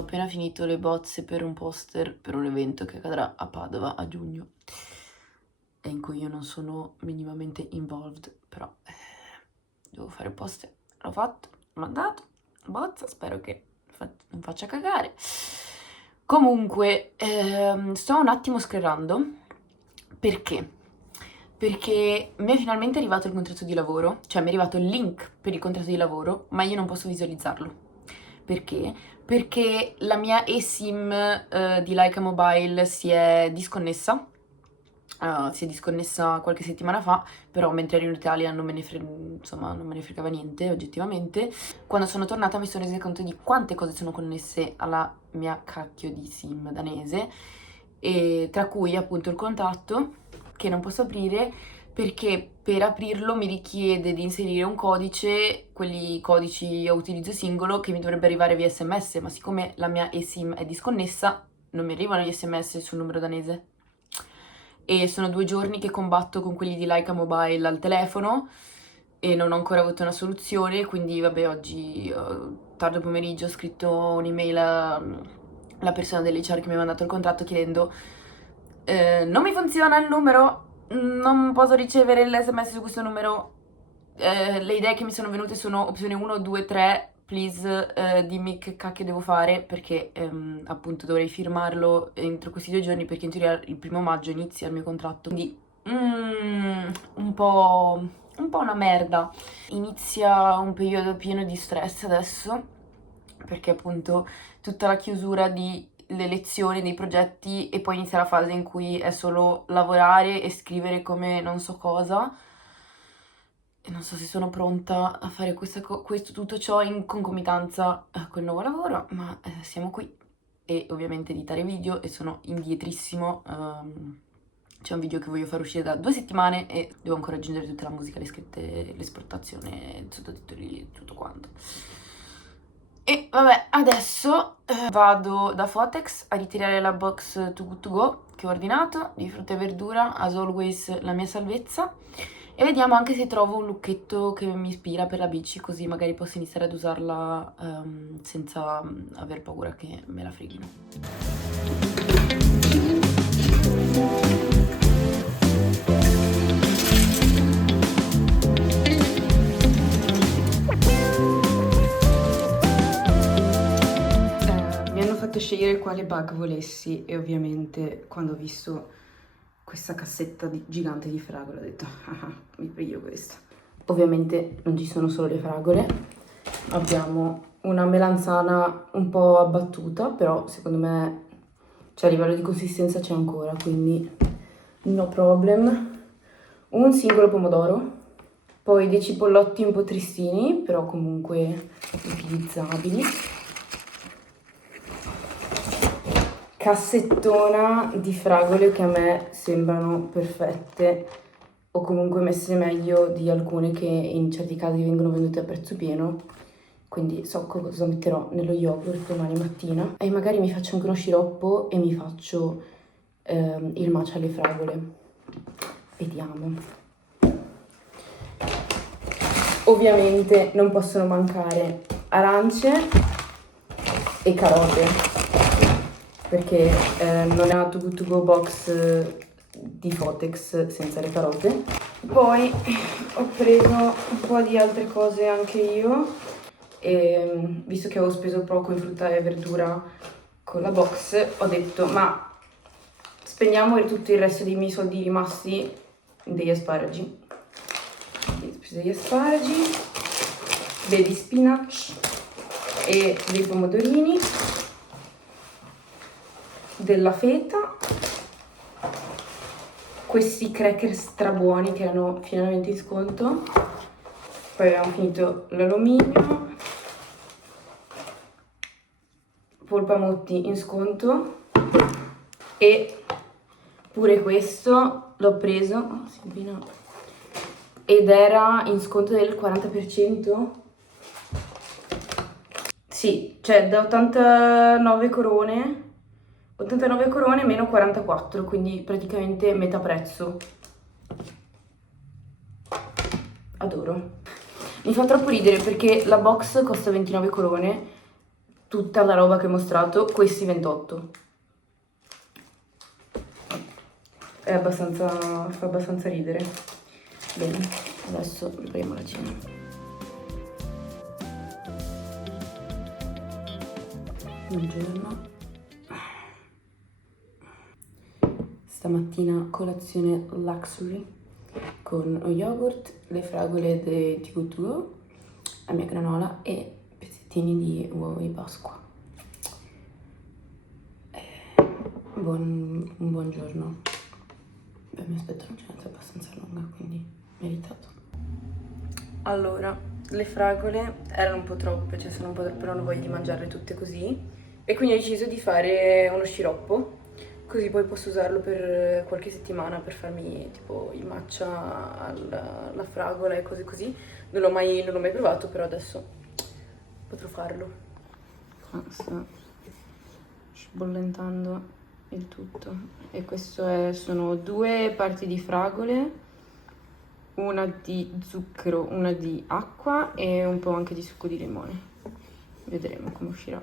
appena finito le bozze per un poster per un evento che accadrà a Padova a giugno e in cui io non sono minimamente involved, però devo fare il poster, l'ho fatto, l'ho mandato, bozza, spero che non faccia cagare. Comunque, sto un attimo sclerando, perché? Perché mi è finalmente arrivato il contratto di lavoro, cioè mi è arrivato il link per il contratto di lavoro, ma io non posso visualizzarlo. Perché? Perché la mia eSIM di Laika Mobile si è disconnessa qualche settimana fa, però mentre ero in Italia non me ne fregava niente oggettivamente. Quando sono tornata mi sono resa conto di quante cose sono connesse alla mia cacchio di SIM danese, e tra cui appunto il contratto che non posso aprire perché per aprirlo mi richiede di inserire un codice, quelli codici a utilizzo singolo, che mi dovrebbe arrivare via SMS, ma siccome la mia eSIM è disconnessa non mi arrivano gli SMS sul numero danese. E sono 2 giorni che combatto con quelli di Laika Mobile al telefono e non ho ancora avuto una soluzione, quindi vabbè, oggi tardo pomeriggio ho scritto un'email alla persona dell'HR che mi ha mandato il contratto chiedendo non mi funziona il numero, non posso ricevere l'SMS su questo numero, le idee che mi sono venute sono opzione 1, 2, 3, please dimmi che cacchio devo fare, perché appunto dovrei firmarlo entro questi 2 giorni, perché in teoria il 1° maggio inizia il mio contratto, quindi un po' una merda. Inizia un periodo pieno di stress adesso, perché appunto tutta la chiusura delle lezioni, dei progetti, e poi inizia la fase in cui è solo lavorare e scrivere come non so cosa. E non so se sono pronta a fare tutto ciò in concomitanza col nuovo lavoro, ma siamo qui. E ovviamente editare video, e sono indietrissimo. C'è un video che voglio far uscire da 2 settimane e devo ancora aggiungere tutta la musica, le scritte, l'esportazione, sottotitoli, tutto quanto. E vabbè, adesso vado da Fotex a ritirare la box Too Good To Go che ho ordinato, di frutta e verdura, as always la mia salvezza, e vediamo anche se trovo un lucchetto che mi ispira per la bici, così magari posso iniziare ad usarla senza aver paura che me la freghino. Mi hanno fatto scegliere quale bag volessi e ovviamente quando ho visto questa cassetta gigante di fragole ho detto mi prendo questa. Ovviamente non ci sono solo le fragole, abbiamo una melanzana un po' abbattuta, però secondo me, cioè, a livello di consistenza c'è ancora, quindi no problem. Un singolo pomodoro, poi dei cipollotti un po' tristini, però comunque utilizzabili. Cassettona di fragole che a me sembrano perfette, o comunque messe meglio di alcune che in certi casi vengono vendute a prezzo pieno, quindi so cosa metterò nello yogurt domani mattina, e magari mi faccio anche uno sciroppo e mi faccio il matcha alle fragole. Vediamo. Ovviamente non possono mancare arance e carote, perché non ha Too Good To Go box di Fotex senza le carote. Poi ho preso un po' di altre cose anche io, e visto che avevo speso poco in frutta e verdura con la box, ho detto ma spendiamo tutto il resto dei miei soldi rimasti degli asparagi. Quindi ho preso degli asparagi, baby spinach e dei pomodorini, della feta, questi cracker strabuoni che erano finalmente in sconto, poi abbiamo finito l'alluminio, polpa Mutti in sconto, e pure questo l'ho preso ed era in sconto del 40%. Sì, cioè da 89 corone meno 44, quindi praticamente metà prezzo. Adoro. Mi fa troppo ridere perché la box costa 29 corone, tutta la roba che ho mostrato, questi 28. Fa abbastanza ridere. Bene, adesso prepariamo la cena. Buongiorno. Stamattina colazione luxury con lo yogurt, le fragole di TGO, la mia granola e pezzettini di uovo di Pasqua. Un buon giorno. Beh, mi aspetto una giornata abbastanza lunga, quindi meritato. Allora, le fragole erano un po' troppe, cioè sono un po' troppe, non ho voglia di mangiarle tutte così. E quindi ho deciso di fare uno sciroppo, così poi posso usarlo per qualche settimana per farmi tipo il matcha alla fragola e cose così. Non l'ho mai provato, però adesso potrò farlo. Sta sbollentando il tutto. E questo sono 2 parti di fragole, una di zucchero, una di acqua e un po' anche di succo di limone. Vedremo come uscirà.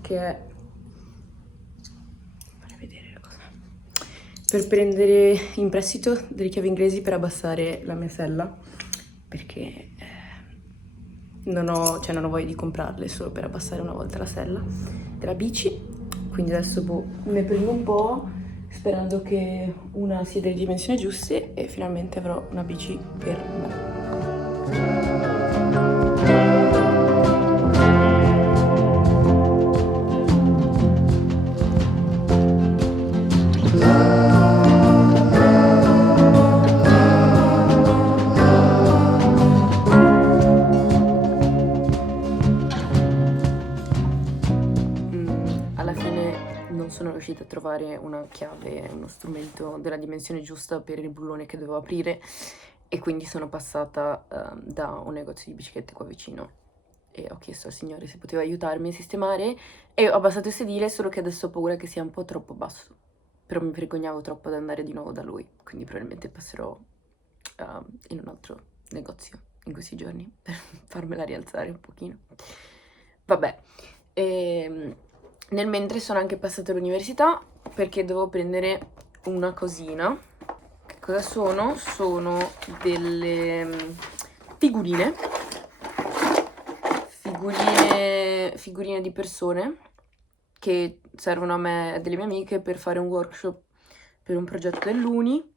Che è per prendere in prestito delle chiavi inglesi per abbassare la mia sella, perché non ho voglia di comprarle solo per abbassare una volta la sella della bici. Quindi adesso ne prendo un po', sperando che una sia delle dimensioni giuste e finalmente avrò una bici per me. Sono riuscita a trovare una chiave, uno strumento della dimensione giusta per il bullone che dovevo aprire, e quindi sono passata da un negozio di biciclette qua vicino e ho chiesto al signore se poteva aiutarmi a sistemare e ho abbassato il sedile, solo che adesso ho paura che sia un po' troppo basso, però mi vergognavo troppo ad andare di nuovo da lui, quindi probabilmente passerò in un altro negozio in questi giorni per farmela rialzare un pochino. Vabbè, nel mentre sono anche passata all'università perché dovevo prendere una cosina. Che cosa sono? Sono delle figurine di persone che servono a me e delle mie amiche per fare un workshop per un progetto dell'Uni,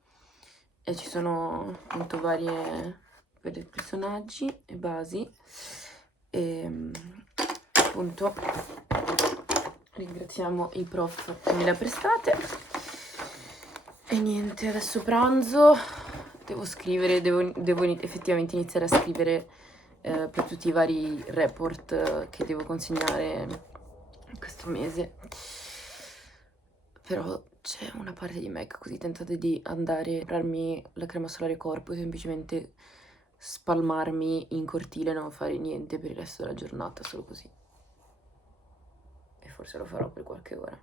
e ci sono appunto vari personaggi e basi, e appunto ringraziamo i prof che me le ha prestate. E niente, adesso pranzo, devo scrivere, devo effettivamente iniziare a scrivere per tutti i vari report che devo consegnare questo mese. Però c'è una parte di me che è così tentata di andare a comprarmi la crema solare corpo e semplicemente spalmarmi in cortile e non fare niente per il resto della giornata, solo così. E forse lo farò per qualche ora.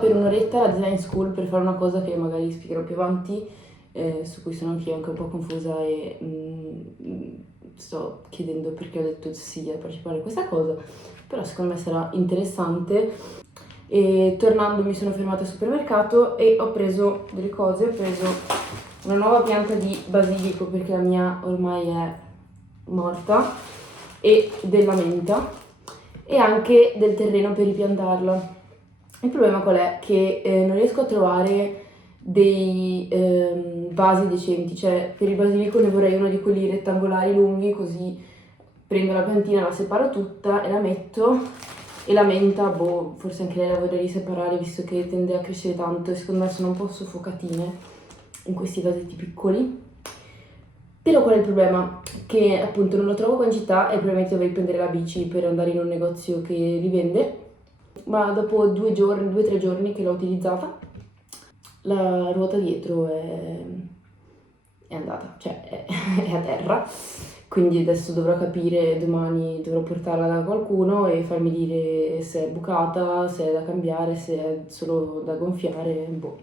Per un'oretta alla design school per fare una cosa che magari spiegherò più avanti, su cui sono anche un po' confusa e sto chiedendo perché ho detto sì a partecipare a questa cosa, però secondo me sarà interessante. E tornando mi sono fermata al supermercato e ho preso delle cose, ho preso una nuova pianta di basilico perché la mia ormai è morta, e della menta. e anche del terreno per ripiantarla. Il problema qual è? Che non riesco a trovare dei vasi decenti, cioè per il basilico ne vorrei uno di quelli rettangolari lunghi, così prendo la piantina, la separo tutta e la metto, e la menta, boh, forse anche lei la vorrei separare visto che tende a crescere tanto e secondo me sono un po' soffocatine in questi vasetti piccoli. Però qual è il problema? Che appunto non lo trovo qua in città e probabilmente dovrei prendere la bici per andare in un negozio che li vende, ma dopo 2 o 3 giorni che l'ho utilizzata, la ruota dietro è andata, cioè è a terra, quindi adesso dovrò capire, domani dovrò portarla da qualcuno e farmi dire se è bucata, se è da cambiare, se è solo da gonfiare, boh,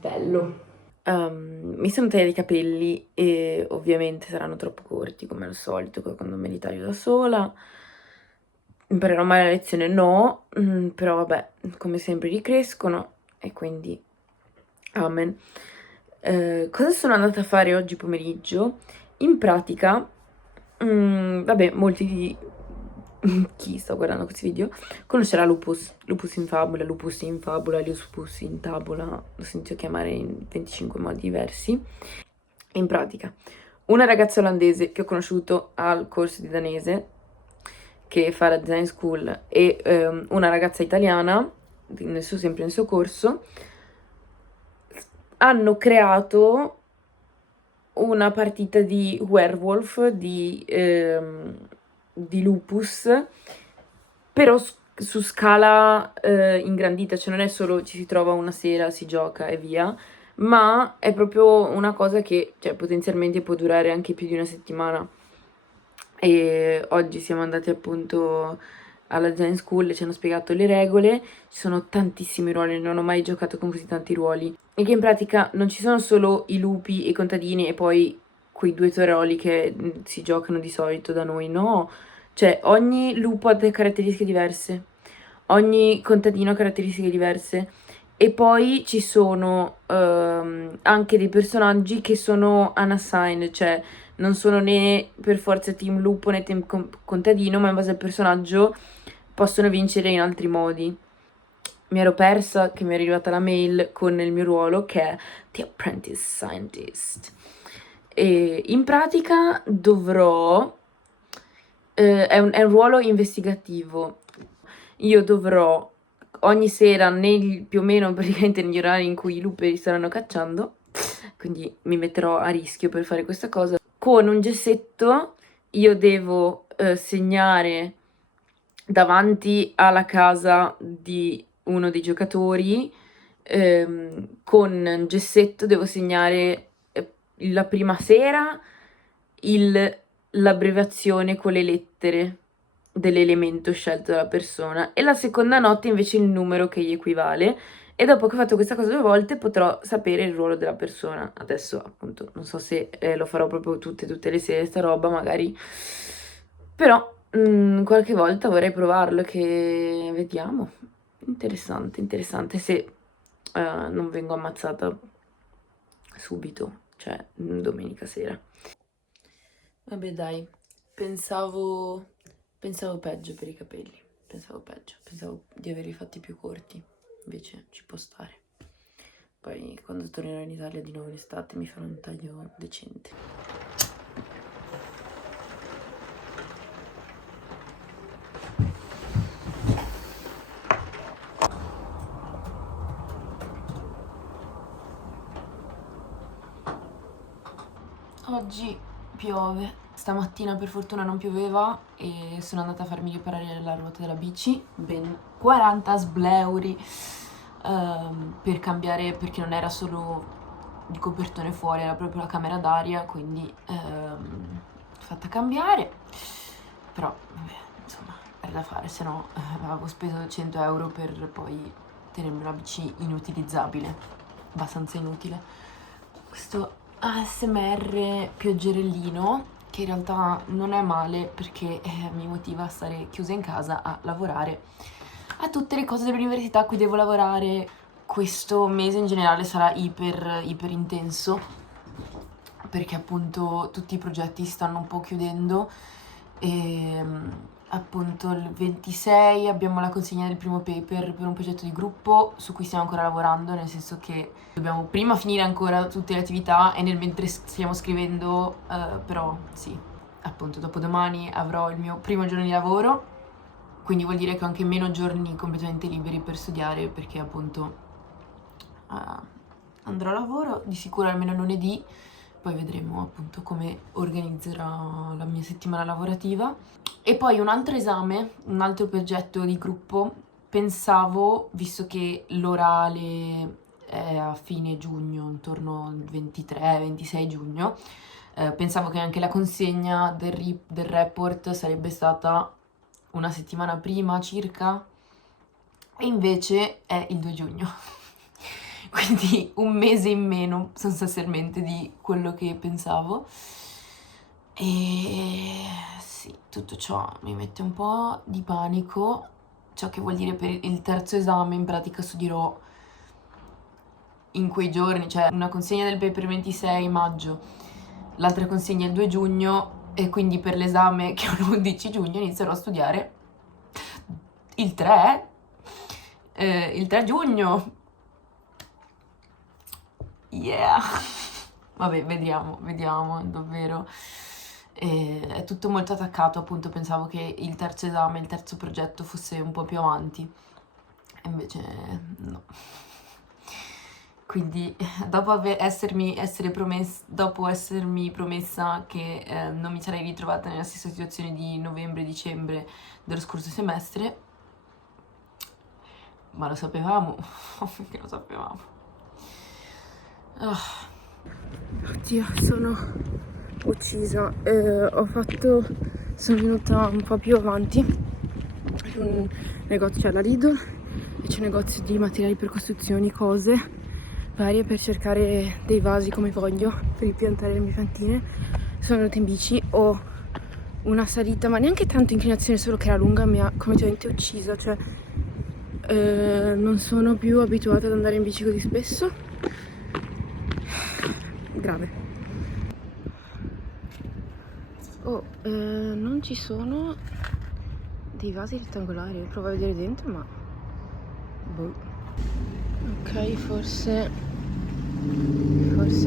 bello. Mi sono tagliati i capelli e ovviamente saranno troppo corti come al solito quando me li taglio da sola. Imparerò mai la lezione? No, però vabbè, come sempre ricrescono e quindi amen. Cosa sono andata a fare oggi pomeriggio? In pratica, vabbè, molti di chi sta guardando questi video conoscerà Lupus in fabula, Lupus in fabula, Lupus in tavola, l'ho sentito chiamare in 25 modi diversi. In pratica, una ragazza olandese che ho conosciuto al corso di danese, che fa la design school, e una ragazza italiana, sempre nel suo corso, hanno creato una partita di Werewolf, di Lupus, però su scala ingrandita, cioè non è solo ci si trova una sera, si gioca e via, ma è proprio una cosa che, cioè, potenzialmente può durare anche più di una settimana. E oggi siamo andati appunto alla design school e ci hanno spiegato le regole. Ci sono tantissimi ruoli, non ho mai giocato con così tanti ruoli, e che in pratica non ci sono solo i lupi e i contadini e poi quei 2 o 3 ruoli che si giocano di solito da noi, no, cioè ogni lupo ha delle caratteristiche diverse, ogni contadino ha caratteristiche diverse, e poi ci sono anche dei personaggi che sono unassigned, cioè non sono né per forza team lupo né team contadino, ma in base al personaggio possono vincere in altri modi. Mi ero persa che mi è arrivata la mail con il mio ruolo, che è The Apprentice Scientist, e in pratica dovrò è un ruolo investigativo. Io dovrò ogni sera, più o meno praticamente negli orari in cui i lupi staranno cacciando, quindi mi metterò a rischio per fare questa cosa, con un gessetto io devo segnare davanti alla casa di uno dei giocatori, con un gessetto devo segnare la prima sera l'abbreviazione con le lettere dell'elemento scelto dalla persona, e la seconda notte invece il numero che gli equivale, e dopo che ho fatto questa cosa 2 volte potrò sapere il ruolo della persona. Adesso appunto non so se lo farò proprio tutte le sere sta roba magari, però qualche volta vorrei provarlo, che vediamo. Interessante se non vengo ammazzata subito, cioè domenica sera. Vabbè dai, pensavo peggio per i capelli, pensavo di averli fatti più corti, invece ci può stare. Poi quando tornerò in Italia di nuovo in estate mi farò un taglio decente. Oggi piove, stamattina per fortuna non pioveva e sono andata a farmi riparare la ruota della bici, ben 40 sbleuri per cambiare, perché non era solo il copertone fuori, era proprio la camera d'aria, quindi fatta cambiare, però vabbè, insomma era da fare, se no avevo speso 100 euro per poi tenermi la bici inutilizzabile, abbastanza inutile. Questo ASMR pioggerellino, che in realtà non è male perché mi motiva a stare chiusa in casa a lavorare a tutte le cose dell'università a cui devo lavorare. Questo mese in generale sarà iper intenso, perché appunto tutti i progetti si stanno un po' chiudendo e appunto il 26 abbiamo la consegna del primo paper per un progetto di gruppo su cui stiamo ancora lavorando, nel senso che dobbiamo prima finire ancora tutte le attività e nel mentre stiamo scrivendo, però sì, appunto dopodomani avrò il mio primo giorno di lavoro, quindi vuol dire che ho anche meno giorni completamente liberi per studiare, perché appunto andrò a lavoro, di sicuro almeno lunedì, poi vedremo appunto come organizzerò la mia settimana lavorativa. E poi un altro esame, un altro progetto di gruppo, pensavo, visto che l'orale è a fine giugno, intorno al 23-26 giugno, pensavo che anche la consegna del report sarebbe stata una settimana prima circa, e invece è il 2 giugno. Quindi un mese in meno sostanzialmente di quello che pensavo. E sì, tutto ciò mi mette un po' di panico, ciò che vuol dire per il terzo esame in pratica studierò in quei giorni, cioè una consegna del paper 26 maggio, l'altra consegna il 2 giugno e quindi per l'esame che ho l'11 giugno inizierò a studiare il 3, il 3 giugno. Yeah! Vabbè, vediamo, davvero. È tutto molto attaccato, appunto, pensavo che il terzo esame, il terzo progetto fosse un po' più avanti, e invece no. Quindi, dopo dopo essermi promessa che non mi sarei ritrovata nella stessa situazione di novembre-dicembre dello scorso semestre, ma lo sapevamo, che lo sapevamo. Oddio, sono uccisa. Sono venuta un po' più avanti in un negozio, c'è la Lidl e c'è un negozio di materiali per costruzioni, cose varie per cercare dei vasi come voglio per ripiantare le mie piantine. Sono venuta in bici, ho una salita, ma neanche tanto inclinazione, solo che la lunga mi ha completamente uccisa, cioè non sono più abituata ad andare in bici così spesso. Grave. Non ci sono dei vasi rettangolari, provo a vedere dentro, ma boh. Ok, forse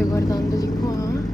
guardando di qua.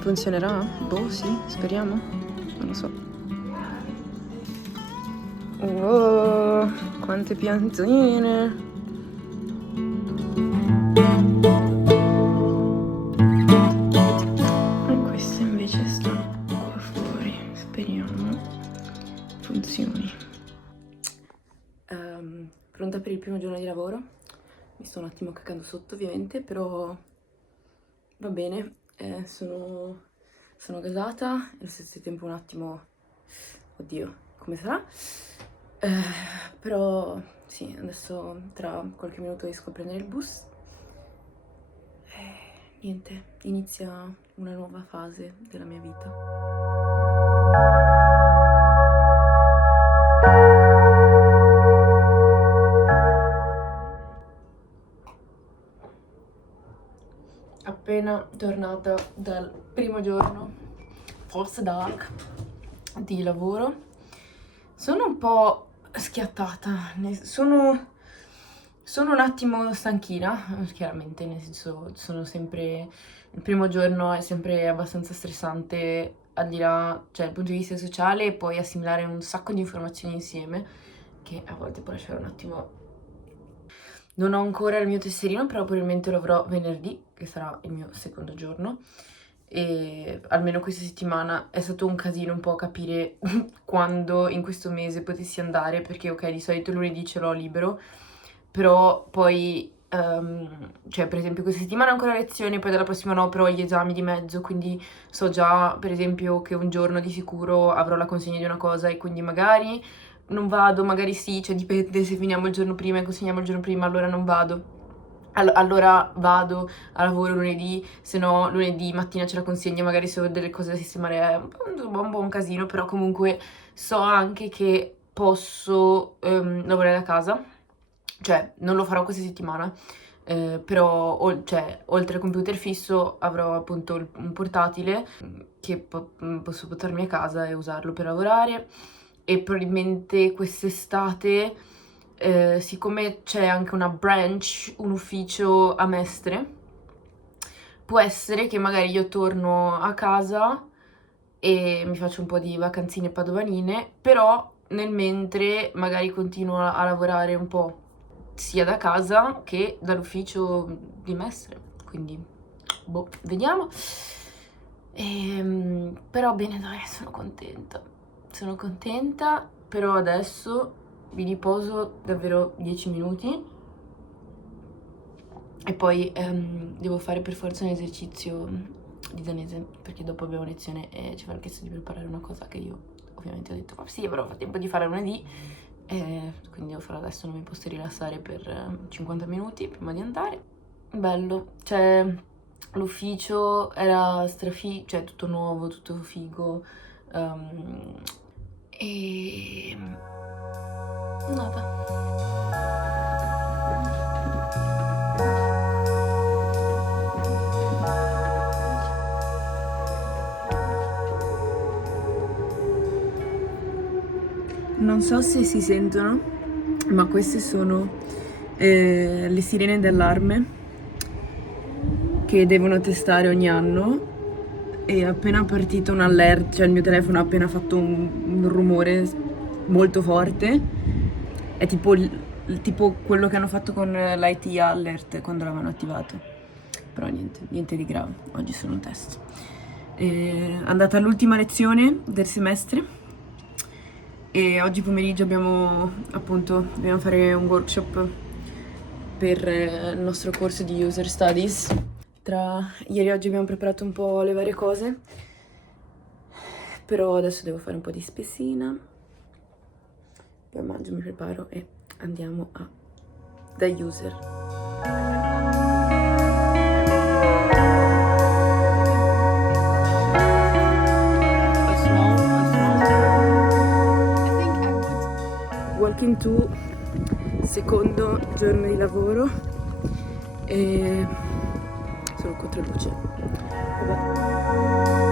Funzionerà? Boh, sì, speriamo. Non lo so. Wow, quante piantine! E questa invece sta qua fuori. Speriamo funzioni. Pronta per il primo giorno di lavoro. Mi sto un attimo cacando sotto, ovviamente, però va bene. Sono gasata e allo stesso tempo un attimo, oddio, come sarà? Però sì, adesso tra qualche minuto esco a prendere il bus e niente, inizia una nuova fase della mia vita. Appena tornata dal primo giorno, forse dark, di lavoro, sono un po' schiattata, sono un attimo stanchina, chiaramente, nel senso, il primo giorno è sempre abbastanza stressante, al di là, cioè dal punto di vista sociale, e poi assimilare un sacco di informazioni insieme, che a volte può lasciare un attimo Non ho ancora il mio tesserino, però probabilmente lo avrò venerdì, che sarà il mio secondo giorno. E almeno questa settimana è stato un casino un po' capire quando in questo mese potessi andare, perché ok, di solito lunedì ce l'ho libero, però poi, cioè per esempio questa settimana ho ancora lezioni, poi dalla prossima no, però ho gli esami di mezzo, quindi so già per esempio che un giorno di sicuro avrò la consegna di una cosa e quindi magari non vado, magari sì, cioè dipende, se finiamo il giorno prima e consegniamo il giorno prima allora non vado. Allora vado a lavoro lunedì, se no lunedì mattina c'è la consegna, magari se ho delle cose da sistemare è un po' un casino, però comunque so anche che posso lavorare da casa, cioè non lo farò questa settimana, però cioè, oltre al computer fisso avrò appunto un portatile che posso portarmi a casa e usarlo per lavorare, e probabilmente quest'estate, siccome c'è anche una branch, un ufficio a Mestre, può essere che magari io torno a casa e mi faccio un po' di vacanzine padovanine, però nel mentre magari continuo a lavorare un po' sia da casa che dall'ufficio di Mestre, quindi boh, vediamo. Però bene, dai, sono contenta, però adesso mi riposo davvero 10 minuti e poi devo fare per forza un esercizio di danese, perché dopo abbiamo lezione e ci aveva chiesto di preparare una cosa che io ovviamente ho detto ma sì, però fa tempo di fare lunedì, quindi devo farlo adesso, non mi posso rilassare per 50 minuti prima di andare. Bello, cioè l'ufficio era cioè tutto nuovo, tutto figo, e nada. Non so se si sentono, ma queste sono le sirene d'allarme che devono testare ogni anno, e appena partito un alert, cioè il mio telefono ha appena fatto un rumore molto forte, è tipo quello che hanno fatto con l'IT alert quando l'avevano attivato, però niente di grave, oggi sono un test. Andata all'ultima lezione del semestre e oggi pomeriggio dobbiamo fare un workshop per il nostro corso di User Studies. Tra ieri e oggi abbiamo preparato un po' le varie cose, però adesso devo fare un po' di spesina, poi mangio, mi preparo e andiamo da user. Walking to secondo giorno di lavoro e sono contro luce. Vabbè.